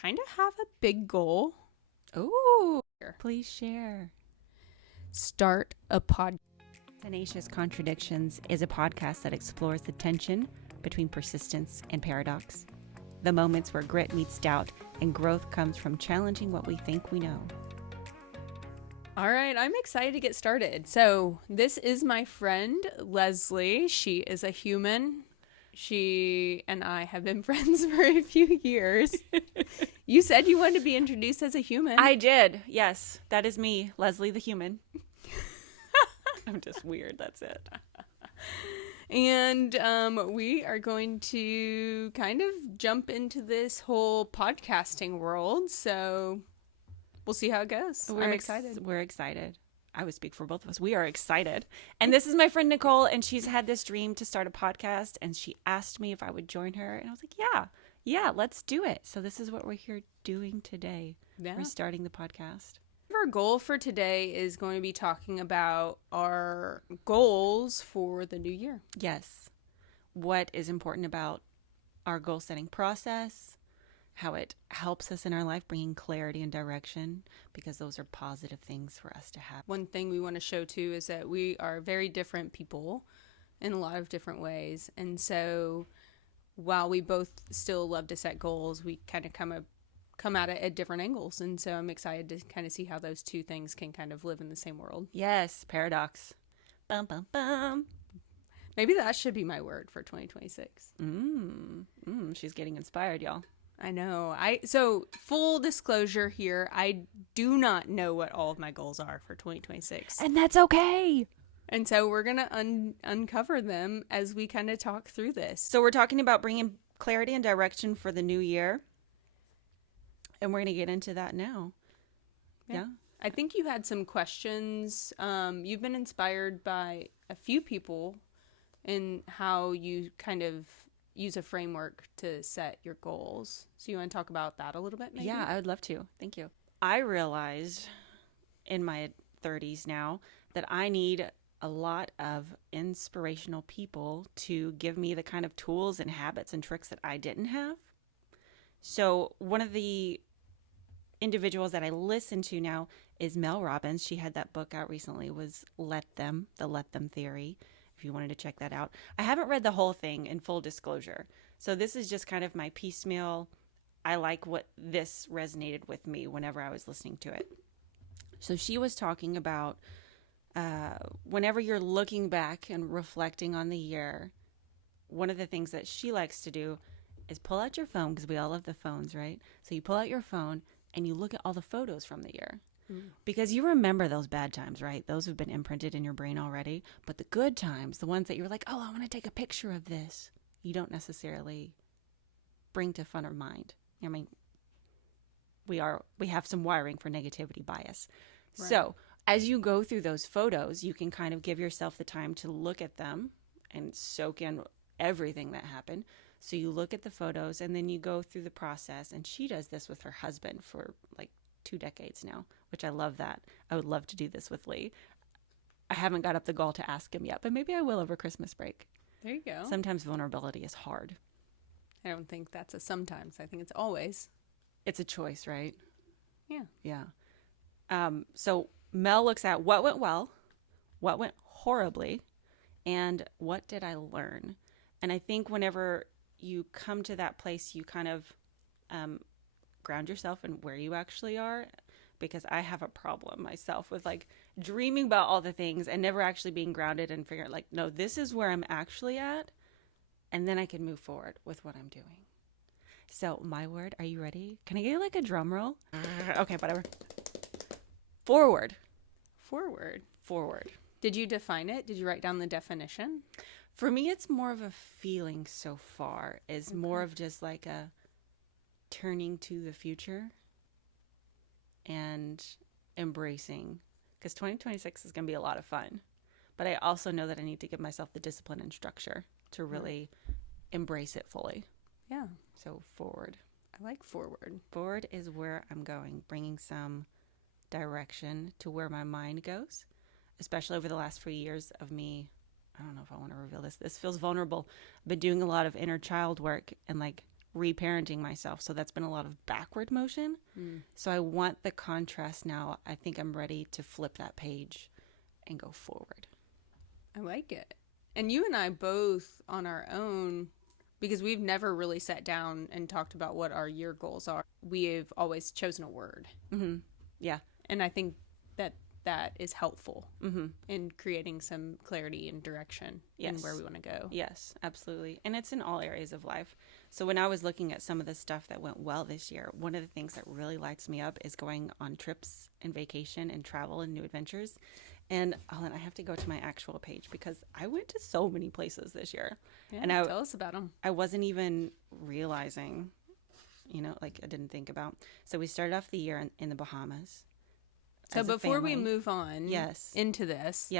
kind of have a big goal. Ooh, please share. Start a pod. Tenacious Contradictions is a podcast that explores the tension between persistence and paradox. The moments where grit meets doubt and growth comes from challenging what we think we know. All right, I'm excited to get started. So, this is my friend, Leslie. She is a human. She and I have been friends for a few years. You said you wanted to be introduced as a human. I did. Yes, that is me, Leslie the human. I'm just weird. That's it. And we are going to kind of jump into this whole podcasting world. So we'll see how it goes. I'm excited. We're excited. I would speak for both of us. We are excited. And this is my friend Nicole, and she's had this dream to start a podcast, and she asked me if I would join her. And I was like, yeah, let's do it. So this is what we're here doing today. Yeah. We're starting the podcast. Our goal for today is going to be talking about our goals for the new year. Yes. What is important about our goal setting process, how it helps us in our life, bringing clarity and direction, because those are positive things for us to have. One thing we want to show too is that we are very different people in a lot of different ways. And so while we both still love to set goals, we kind of come at it at different angles. And so I'm excited to kind of see how those two things can kind of live in the same world. Yes, paradox. Bum, bum, bum. Maybe that should be my word for 2026. She's getting inspired, y'all. I know. So full disclosure here, I do not know what all of my goals are for 2026. And that's okay. And so we're going to uncover them as we kind of talk through this. So we're talking about bringing clarity and direction for the new year. And we're going to get into that now. Yeah. I think you had some questions. You've been inspired by a few people in how you kind of use a framework to set your goals. So you want to talk about that a little bit, maybe? Yeah, I would love to. Thank you. I realized in my 30s now that I need a lot of inspirational people to give me the kind of tools and habits and tricks that I didn't have. So one of the individuals that I listen to now is Mel Robbins. She had that book out recently, was the Let Them Theory, if you wanted to check that out. I haven't read the whole thing, in full disclosure. So this is just kind of my piecemeal. I like what this resonated with me whenever I was listening to it. So she was talking about whenever you're looking back and reflecting on the year, one of the things that she likes to do is pull out your phone, because we all have the phones, right? So you pull out your phone and you look at all the photos from the year. Because you remember those bad times, right? Those have been imprinted in your brain already. But the good times, the ones that you're like, oh, I want to take a picture of this, you don't necessarily bring to front of mind. I mean, we have some wiring for negativity bias. Right. So as you go through those photos, you can kind of give yourself the time to look at them and soak in everything that happened. So you look at the photos and then you go through the process. And she does this with her husband for like 2 decades now, which I love that. I would love to do this with Lee. I haven't got up the gall to ask him yet, but maybe I will over Christmas break. There you go. Sometimes vulnerability is hard. I don't think that's a sometimes. I think it's always. It's a choice, right? Yeah. Yeah. So Mel looks at what went well, what went horribly, and what did I learn? And I think whenever you come to that place, you kind of ground yourself in where you actually are, because I have a problem myself with like dreaming about all the things and never actually being grounded and figuring like, no, this is where I'm actually at. And then I can move forward with what I'm doing. So my word, are you ready? Can I get like a drum roll? Okay, whatever. Forward. Did you define it? Did you write down the definition? For me, it's more of a feeling so far. It's more of just like a turning to the future and embracing, because 2026 is going to be a lot of fun. But I also know that I need to give myself the discipline and structure to really embrace it fully. Yeah. So forward. I like forward. Forward is where I'm going, bringing some direction to where my mind goes, especially over the last few years of me. I don't know if I want to reveal this. This feels vulnerable. I've been doing a lot of inner child work and like reparenting myself. So that's been a lot of backward motion. So I want the contrast now. I think I'm ready to flip that page and go forward. I like it. And you and I both on our own, because we've never really sat down and talked about what our year goals are. We've always chosen a word. Yeah. And I think that is helpful in creating some clarity and direction in where we want to go. Yes, absolutely. And it's in all areas of life. So when I was looking at some of the stuff that went well this year, one of the things that really lights me up is going on trips and vacation and travel and new adventures. And Ellen, I have to go to my actual page because I went to so many places this year. Yeah, and tell us about them. I wasn't even realizing, like I didn't think about. So we started off the year in the Bahamas. So before we move on into this,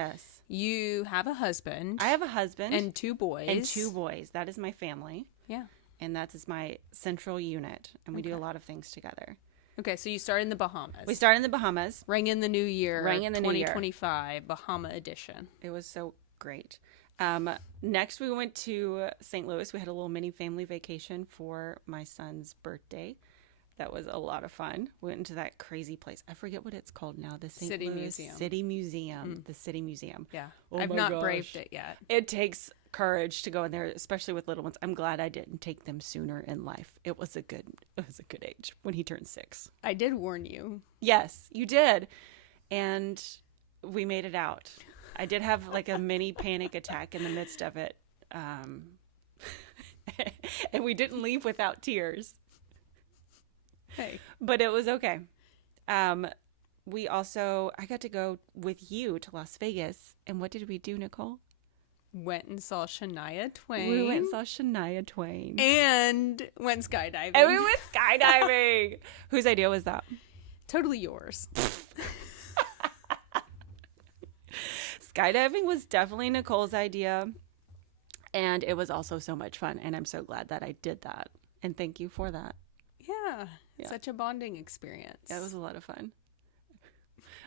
you have a husband. I have a husband. And 2 boys. That is my family. Yeah. And that is my central unit. And we do a lot of things together. Okay, so you started in the Bahamas. We started in the Bahamas. Rang in the new year. Rang in the new year. 2025 Bahama edition. It was so great. Next, we went to St. Louis. We had a little mini family vacation for my son's birthday. That was a lot of fun. We went into that crazy place. I forget what it's called now. The St. Louis Museum. City Museum. The City Museum. Yeah. Oh I've not braved it yet. It takes courage to go in there, especially with little ones. I'm glad I didn't take them sooner in life. It was a good age when he turned 6. I did warn you. Yes, you did. And we made it out. I did have like a mini panic attack in the midst of it. And we didn't leave without tears. Hey. But it was okay. I got to go with you to Las Vegas. And what did we do, Nicole? Went and saw Shania Twain. We went and saw Shania Twain. And went skydiving. And we went skydiving. Whose idea was that? Totally yours. Skydiving was definitely Nicole's idea. And it was also so much fun. And I'm so glad that I did that. And thank you for that. Yeah. Such a bonding experience. It was a lot of fun.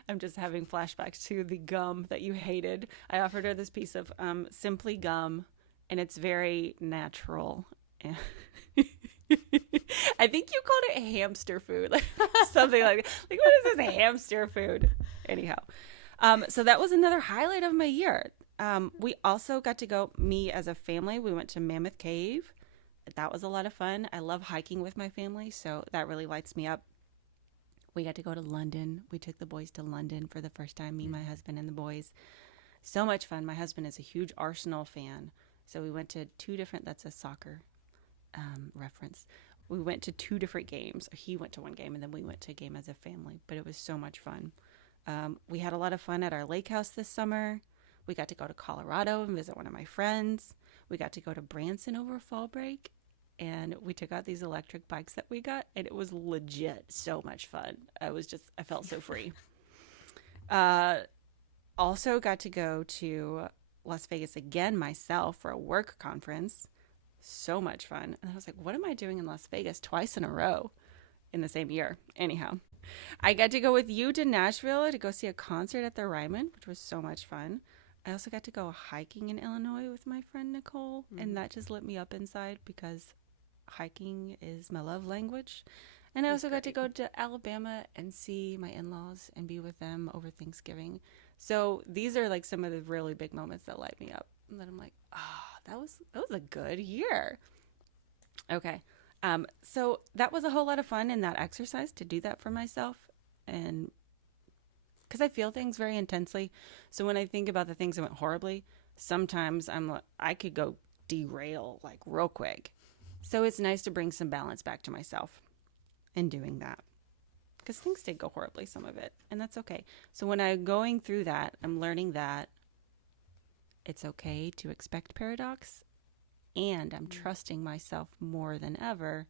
I'm just having flashbacks to the gum that you hated. I offered her this piece of Simply gum, and it's very natural. I think you called it hamster food, like something like that. Like, what is this hamster food? Anyhow, so that was another highlight of my year. We also got to go, me as a family, we went to Mammoth Cave. That was a lot of fun. I love hiking with my family, so that really lights me up. We got to go to London. We took the boys to London for the first time, me, my husband, and the boys. So much fun. My husband is a huge Arsenal fan, so we went to 2 different, that's a soccer reference. We went to 2 different games. He went to one game, and then we went to a game as a family, but it was so much fun. We had a lot of fun at our lake house this summer. We got to go to Colorado and visit one of my friends. We got to go to Branson over fall break, and we took out these electric bikes that we got, and it was legit so much fun. I felt so free. Also got to go to Las Vegas again myself for a work conference. So much fun. And I was like, what am I doing in Las Vegas twice in a row in the same year? Anyhow, I got to go with you to Nashville to go see a concert at the Ryman, which was so much fun. I also got to go hiking in Illinois with my friend Nicole, and that just lit me up inside because hiking is my love language. And I also got to go to Alabama and see my in-laws and be with them over Thanksgiving. So these are like some of the really big moments that light me up. And then I'm like, that was a good year. Okay. So that was a whole lot of fun in that exercise to do that for myself. And because I feel things very intensely. So when I think about the things that went horribly, sometimes I could go derail like real quick. So it's nice to bring some balance back to myself in doing that. Because things did go horribly, some of it, and that's okay. So when I'm going through that, I'm learning that it's okay to expect paradox, and I'm trusting myself more than ever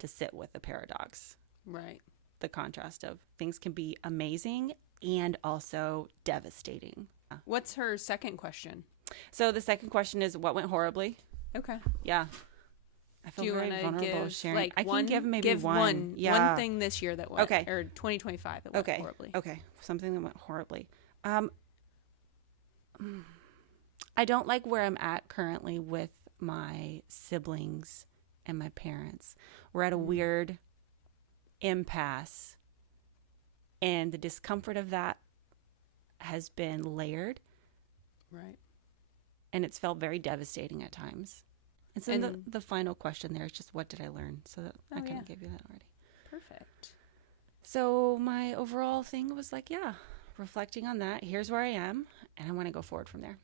to sit with the paradox. Right. The contrast of things can be amazing and also devastating. What's her second question? So the second question is, what went horribly? Okay. Yeah. I feel very vulnerable sharing. Like I can give maybe one. Yeah. One thing this year that went, okay, or 2025 that went horribly. Okay, something that went horribly. I don't like where I'm at currently with my siblings and my parents. We're at a weird impasse, and the discomfort of that has been layered. Right. And it's felt very devastating at times. And so the final question there is just, what did I learn? So that I kind of gave you that already. Perfect. So my overall thing was like, reflecting on that, here's where I am, and I want to go forward from there.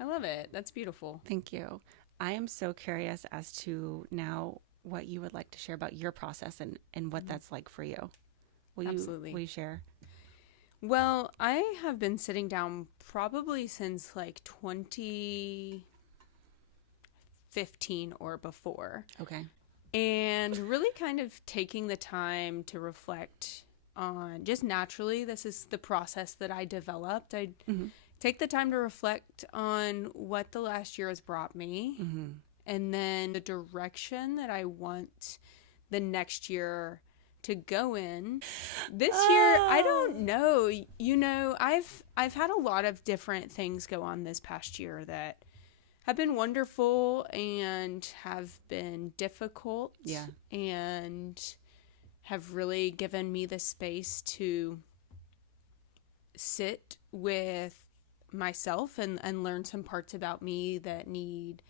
I love it. That's beautiful. Thank you. I am so curious as to now what you would like to share about your process and what that's like for you. Absolutely. Will you share? Well, I have been sitting down probably since like 2015 or before. Okay. And really kind of taking the time to reflect on just naturally, this is the process that I developed. I take the time to reflect on what the last year has brought me and then the direction that I want the next year to go in. This year, I don't know. You know, I've had a lot of different things go on this past year that have been wonderful and have been difficult. Yeah. And have really given me the space to sit with myself and learn some parts about me that need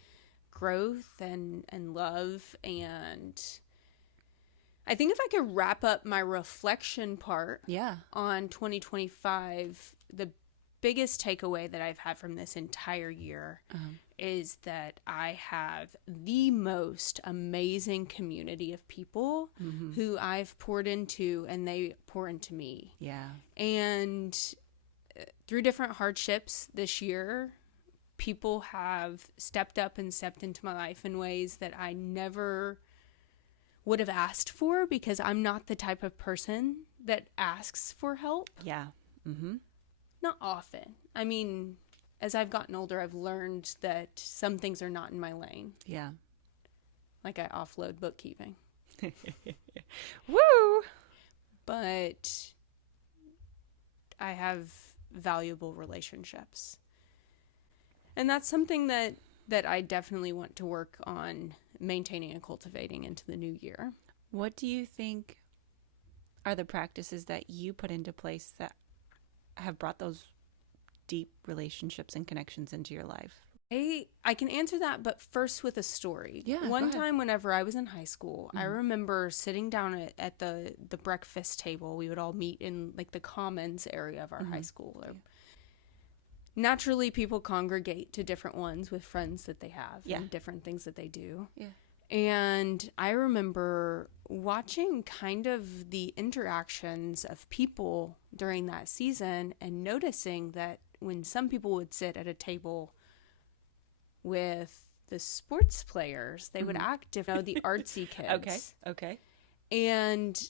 growth and love. And I think if I could wrap up my reflection part on 2025, the biggest takeaway that I've had from this entire year is that I have the most amazing community of people who I've poured into and they pour into me. Yeah. And through different hardships this year, people have stepped up and stepped into my life in ways that I never would have asked for, because I'm not the type of person that asks for help. Yeah. Not often. I mean, as I've gotten older, I've learned that some things are not in my lane. Yeah. Like I offload bookkeeping. Woo! But I have valuable relationships. And that's something that I definitely want to work on maintaining and cultivating into the new year. What do you think are the practices that you put into place that have brought those deep relationships and connections into your life? I can answer that, but first with a story. Yeah, One time whenever I was in high school, I remember sitting down at the breakfast table. We would all meet in like the commons area of our high school. Naturally, people congregate to different ones with friends that they have and different things that they do. Yeah. And I remember watching kind of the interactions of people during that season and noticing that when some people would sit at a table with the sports players, they would act different, the artsy kids. Okay. And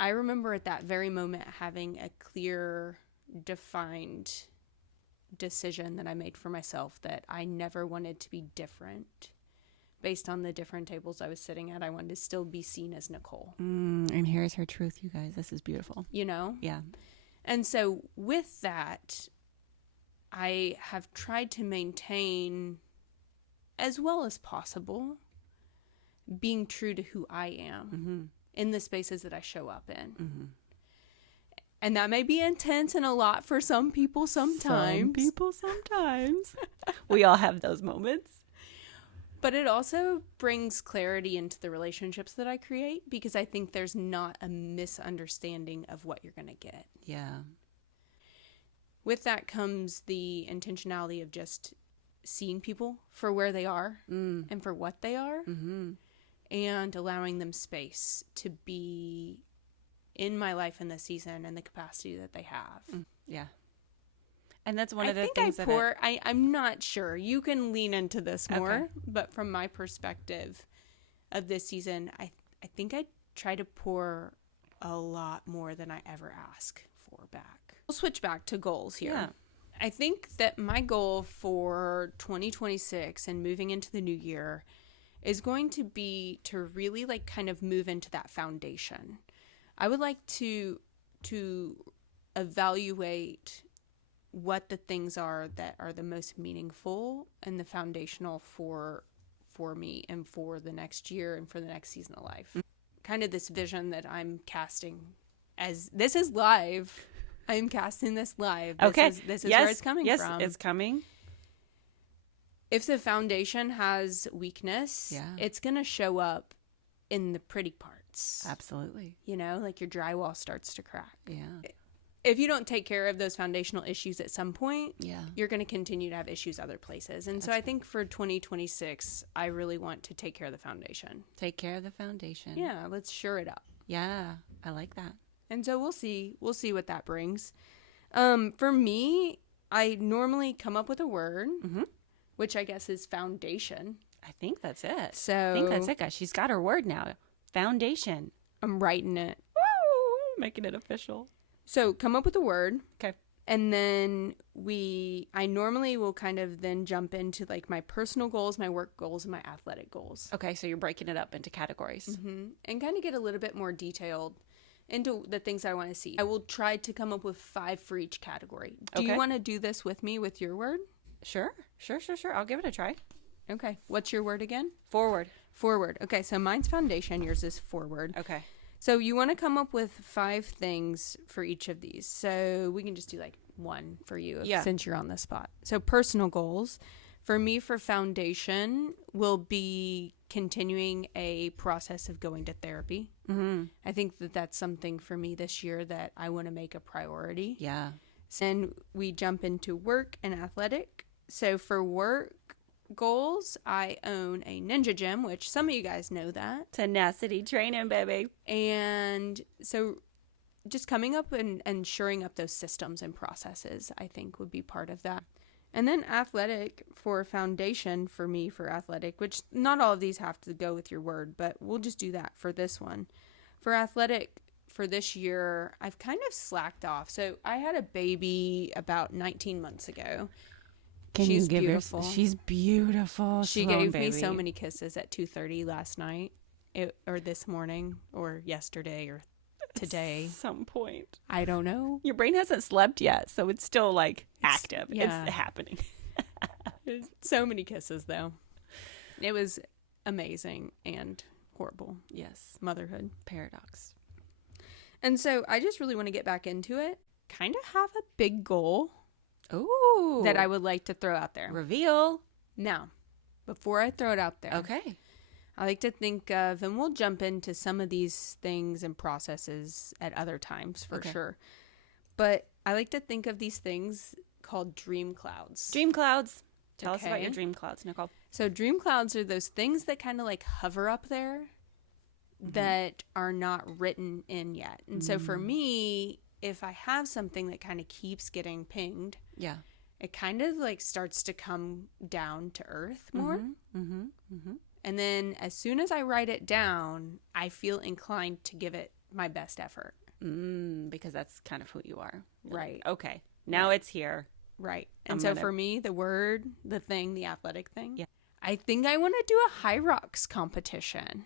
I remember at that very moment having a clear, defined decision that I made for myself that I never wanted to be different. Based on the different tables I was sitting at, I wanted to still be seen as Nicole. And here's her truth, you guys. This is beautiful. You know? Yeah. And so with that, I have tried to maintain, as well as possible, being true to who I am in the spaces that I show up in. And that may be intense and a lot for some people sometimes. We all have those moments. But it also brings clarity into the relationships that I create, because I think there's not a misunderstanding of what you're going to get. Yeah. With that comes the intentionality of just seeing people for where they are and for what they are, and allowing them space to be in my life in this season and the capacity that they have. Yeah. And that's one of the things I'm not sure. You can lean into this more, but from my perspective of this season, I think I try to pour a lot more than I ever ask for back. We'll switch back to goals here. Yeah. I think that my goal for 2026 and moving into the new year is going to be to really like kind of move into that foundation. I would like to evaluate what the things are that are the most meaningful and the foundational for for me and for the next year and for the next season of life. Kind of this vision that I'm casting as this is live. I am casting this live. This is where it's coming from. Yes, it's coming. If the foundation has weakness, it's going to show up in the pretty parts. Absolutely. You know, like your drywall starts to crack. Yeah. If you don't take care of those foundational issues at some point, you're going to continue to have issues other places. And so I think for 2026, I really want to take care of the foundation. Take care of the foundation. Yeah, let's shore it up. Yeah, I like that. And so we'll see what that brings. For me, I normally come up with a word, which I guess is foundation. I think that's it. So I think that's it, guys. She's got her word now. Foundation. I'm writing it. Woo! Making it official. So come up with a word. Okay. And then I normally will kind of then jump into like my personal goals, my work goals, and my athletic goals. Okay, so you're breaking it up into categories. And kind of get a little bit more detailed into the things I want to see. I will try to come up with 5 for each category. Do you want to do this with me with your word? Sure. I'll give it a try. Okay. What's your word again? Forward. Okay, so mine's foundation. Yours is forward. Okay. So you want to come up with 5 things for each of these. So we can just do like one for you since you're on the spot. So personal goals. For me, for foundation, will be continuing a process of going to therapy. I think that that's something for me this year that I want to make a priority. Yeah. Then we jump into work and athletic. So for work goals, I own a ninja gym, which some of you guys know that. Tenacity training, baby. And so just coming up and shoring up those systems and processes, I think would be part of that. And then athletic for foundation for me for athletic, which not all of these have to go with your word, but we'll just do that for this one. For athletic for this year, I've kind of slacked off. So I had a baby about 19 months ago. She's beautiful. She's beautiful. She gave me so many kisses at 2:30 last night, or this morning, or yesterday, or today. At some point. I don't know. Your brain hasn't slept yet, so it's still like active. Yeah. It's happening. So many kisses, though. It was amazing and horrible. Yes. Motherhood. Paradox. And so I just really want to get back into it. Kind of have a big goal. Ooh. That I would like to throw out there. Reveal. Now, before I throw it out there. Okay. I like to think of, and we'll jump into some of these things and processes at other times for sure. But I like to think of these things called dream clouds. Dream clouds. Tell us about your dream clouds, Nicole. So dream clouds are those things that kind of like hover up there that are not written in yet. And so for me, if I have something that kind of keeps getting pinged, it kind of like starts to come down to earth more. And then as soon as I write it down, I feel inclined to give it my best effort. Because that's kind of who you are. Right. Okay. Now it's here. Right. And so for me, the word, the thing, the athletic thing, Yeah. I think I want to do a high rocks competition.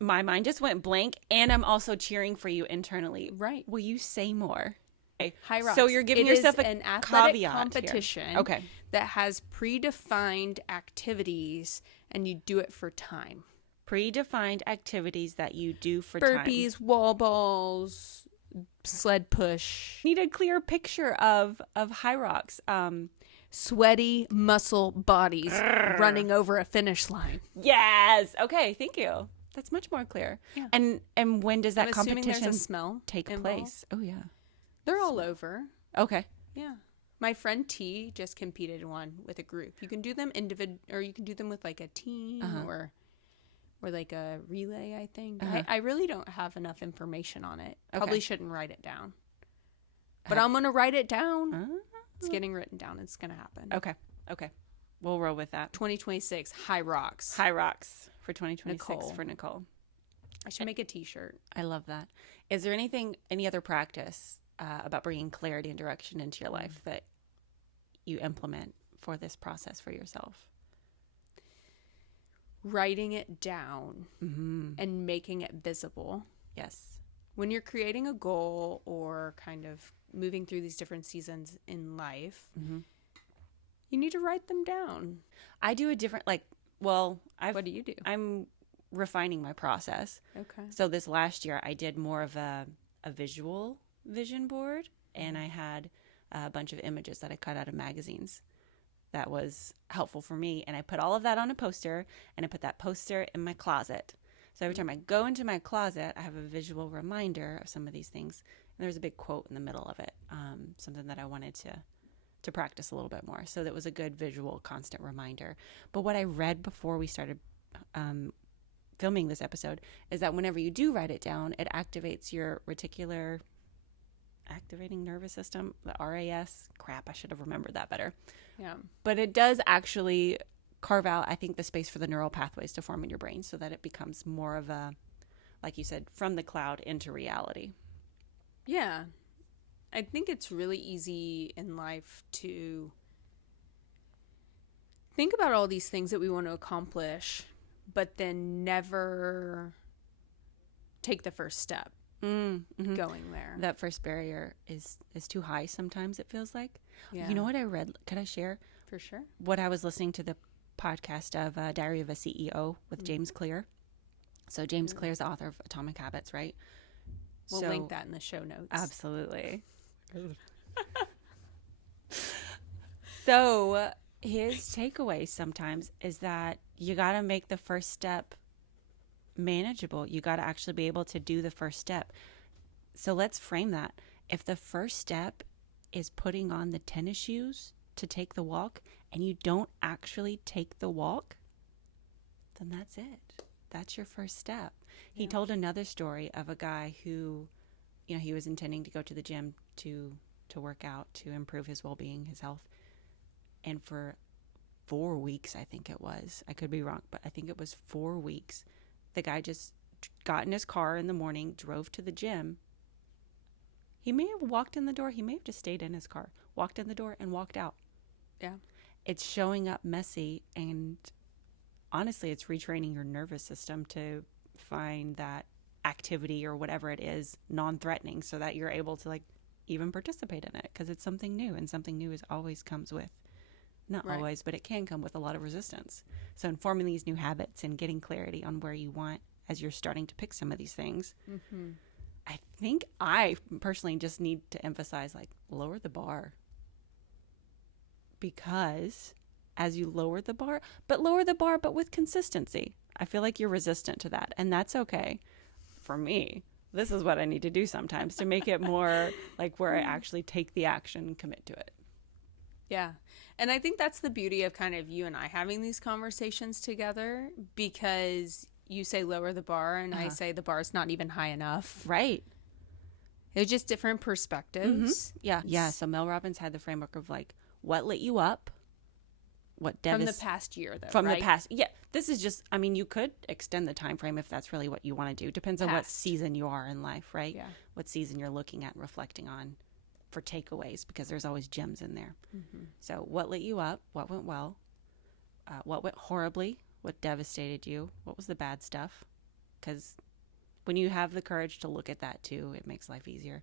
My mind just went blank, and I'm also cheering for you internally. Right. Will you say more? Okay. High rocks. So you're giving yourself an athletic caveat competition here. that has predefined activities, and you do it for time. Predefined activities that you do for time. Burpees, wall balls, sled push. Need a clear picture of high rocks. Sweaty muscle bodies running over a finish line. Yes. Okay. Thank you. That's much more clear. Yeah. And when does that competition there's a smell take involved. place? Oh yeah. They're all over. Okay. Yeah. My friend T just competed in one with a group. You can do them or you can do them with like a team or like a relay, I think. I really don't have enough information on it. Probably shouldn't write it down. But I'm going to write it down. It's getting written down. It's going to happen. Okay. We'll roll with that. 2026, high rocks. High rocks for 2026 Nicole. for Nicole. I should make a t-shirt. I love that. Is there any other practice about bringing clarity and direction into your life that you implement for this process for yourself? Writing it down and making it visible. Yes. When you're creating a goal or kind of moving through these different seasons in life, you need to write them down. I do a different, like Well, What do you do? I'm refining my process. Okay. So this last year, I did more of a visual vision board, and I had a bunch of images that I cut out of magazines. That was helpful for me. And I put all of that on a poster, and I put that poster in my closet. So every time I go into my closet, I have a visual reminder of some of these things. And there's a big quote in the middle of it, something that I wanted to practice a little bit more. So that was a good visual, constant reminder. But what I read before we started filming this episode is that whenever you do write it down, it activates your reticular activating nervous system, the RAS. Crap, I should have remembered that better. Yeah. But it does actually carve out, I think, the space for the neural pathways to form in your brain so that it becomes more of a, like you said, from the cloud into reality. Yeah. I think it's really easy in life to think about all these things that we want to accomplish, but then never take the first step going there. That first barrier is too high sometimes, it feels like. Yeah. You know what I read? Could I share? For sure. What I was listening to the podcast of Diary of a CEO with James Clear. So James Clear is the author of Atomic Habits, right? We'll link that in the show notes. Absolutely. So his takeaway sometimes is that you got to make the first step manageable. You got to actually be able to do the first step. So let's frame that. If the first step is putting on the tennis shoes to take the walk and you don't actually take the walk, then that's it. That's your first step. Yeah. He told another story of a guy who, he was intending to go to the gym to work out, to improve his well-being, his health. And for 4 weeks, I think it was, I could be wrong, but I think it was 4 weeks, the guy just got in his car in the morning, drove to the gym. He may have walked in the door. He may have just stayed in his car, walked in the door and walked out. Yeah. It's showing up messy, and honestly, it's retraining your nervous system to find that activity or whatever it is non-threatening so that you're able to even participate in it, because it's something new, and something new always comes with, not always, but it can come with a lot of resistance. So forming these new habits and getting clarity on where you want as you're starting to pick some of these things. Mm-hmm. I think I personally just need to emphasize lower the bar, because as you lower the bar but with consistency. I feel like you're resistant to that, and that's okay. For me, this is what I need to do sometimes to make it more where I actually take the action and commit to it. Yeah. And I think that's the beauty of kind of you and I having these conversations together, because you say lower the bar and I say the bar's not even high enough. Right. They're just different perspectives. Mm-hmm. Yeah. Yeah. So Mel Robbins had the framework of what lit you up, from the past year, though. From the past. Yeah. This is just, you could extend the time frame if that's really what you want to do. Depends on what season you are in life, right? Yeah. What season you're looking at and reflecting on for takeaways, because there's always gems in there. Mm-hmm. So what lit you up? What went well? What went horribly? What devastated you? What was the bad stuff? Because when you have the courage to look at that too, it makes life easier.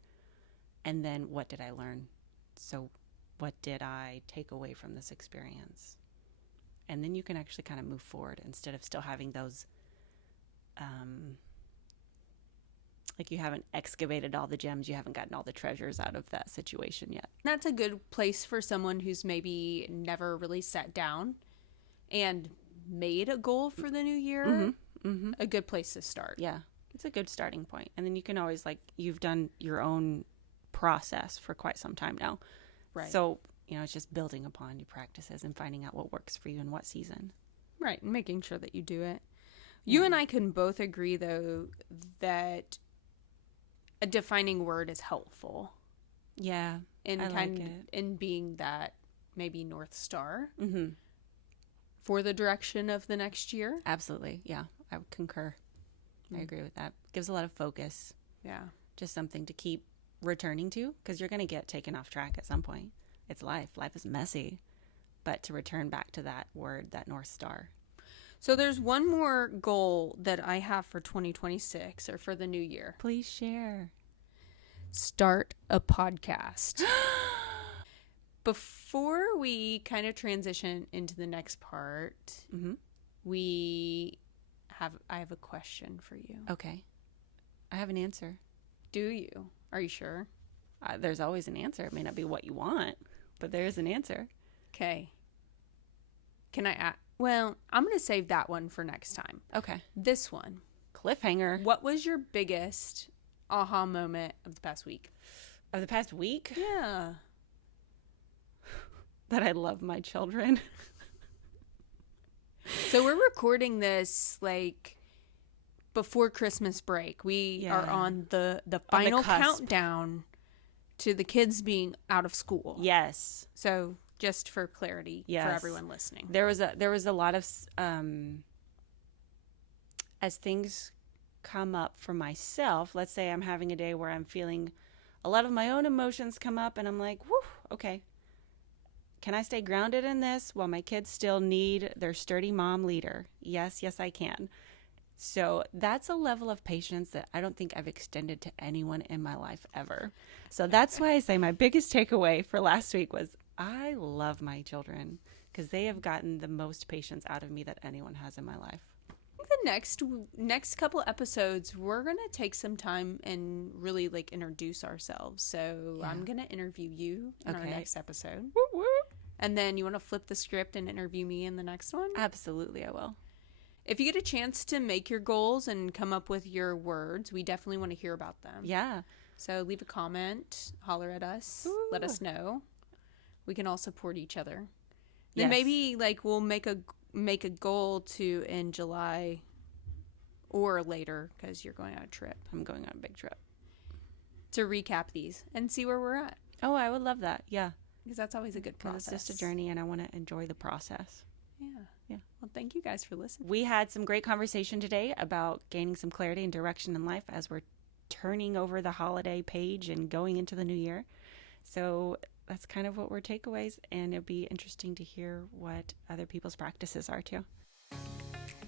And then what did I learn? So what did I take away from this experience? And then you can actually kind of move forward instead of still having those, you haven't excavated all the gems, you haven't gotten all the treasures out of that situation yet. That's a good place for someone who's maybe never really sat down and made a goal for the new year. Mm-hmm. Mm-hmm. A good place to start. Yeah, it's a good starting point. And then you can always, you've done your own process for quite some time now. Right. So, it's just building upon your practices and finding out what works for you in what season. Right, and making sure that you do it. Yeah. You and I can both agree, though, that a defining word is helpful. Yeah, in being that maybe North Star for the direction of the next year. Absolutely, yeah, I would concur. I agree with that. Gives a lot of focus. Yeah, just something to keep returning to, because you're going to get taken off track at some point. It's life. Life is messy, but to return back to that word, that North Star. So there's one more goal that I have for 2026 or for the new year. Please share. Start a podcast. Before we kind of transition into the next part, I have a question for you. Okay. I have an answer. Do you? Are you sure? There's always an answer. It may not be what you want, but there is an answer. Okay. Can I ask? Well, I'm going to save that one for next time. Okay. This one. Cliffhanger. What was your biggest aha moment of the past week? Of the past week? Yeah. That I love my children. So we're recording this like before Christmas break. We are on the final countdown to the kids being out of school. Yes. So just for clarity for everyone listening. There was a lot of as things come up for myself, let's say I'm having a day where I'm feeling a lot of my own emotions come up and I'm like, whew, okay. Can I stay grounded in this while my kids still need their sturdy mom leader? Yes, I can. So that's a level of patience that I don't think I've extended to anyone in my life ever. So that's why I say my biggest takeaway for last week was I love my children because they have gotten the most patience out of me that anyone has in my life. I think the next couple episodes, we're going to take some time and really like introduce ourselves. So I'm going to interview you in our next episode. Woo woo. And then you want to flip the script and interview me in the next one? Absolutely, I will. If you get a chance to make your goals and come up with your words, we definitely want to hear about them. Yeah. So leave a comment, holler at us, let us know. We can all support each other. Then maybe like we'll make a goal to in July or later because you're going on a trip. I'm going on a big trip. To recap these and see where we're at. Oh, I would love that. Yeah. Because that's always a good process. It's just a journey and I want to enjoy the process. Yeah. Well, thank you guys for listening. We had some great conversation today about gaining some clarity and direction in life as we're turning over the holiday page and going into the new year. So that's kind of what were takeaways, and it'd be interesting to hear what other people's practices are too.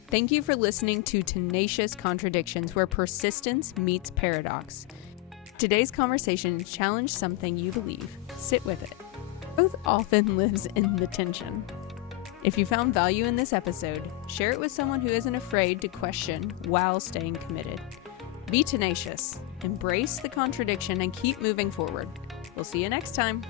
Thank you for listening to Tenacious Contradictions, where persistence meets paradox. Today's conversation challenged something you believe. Sit with it. Growth often lives in the tension. If you found value in this episode, share it with someone who isn't afraid to question while staying committed. Be tenacious, embrace the contradiction, and keep moving forward. We'll see you next time.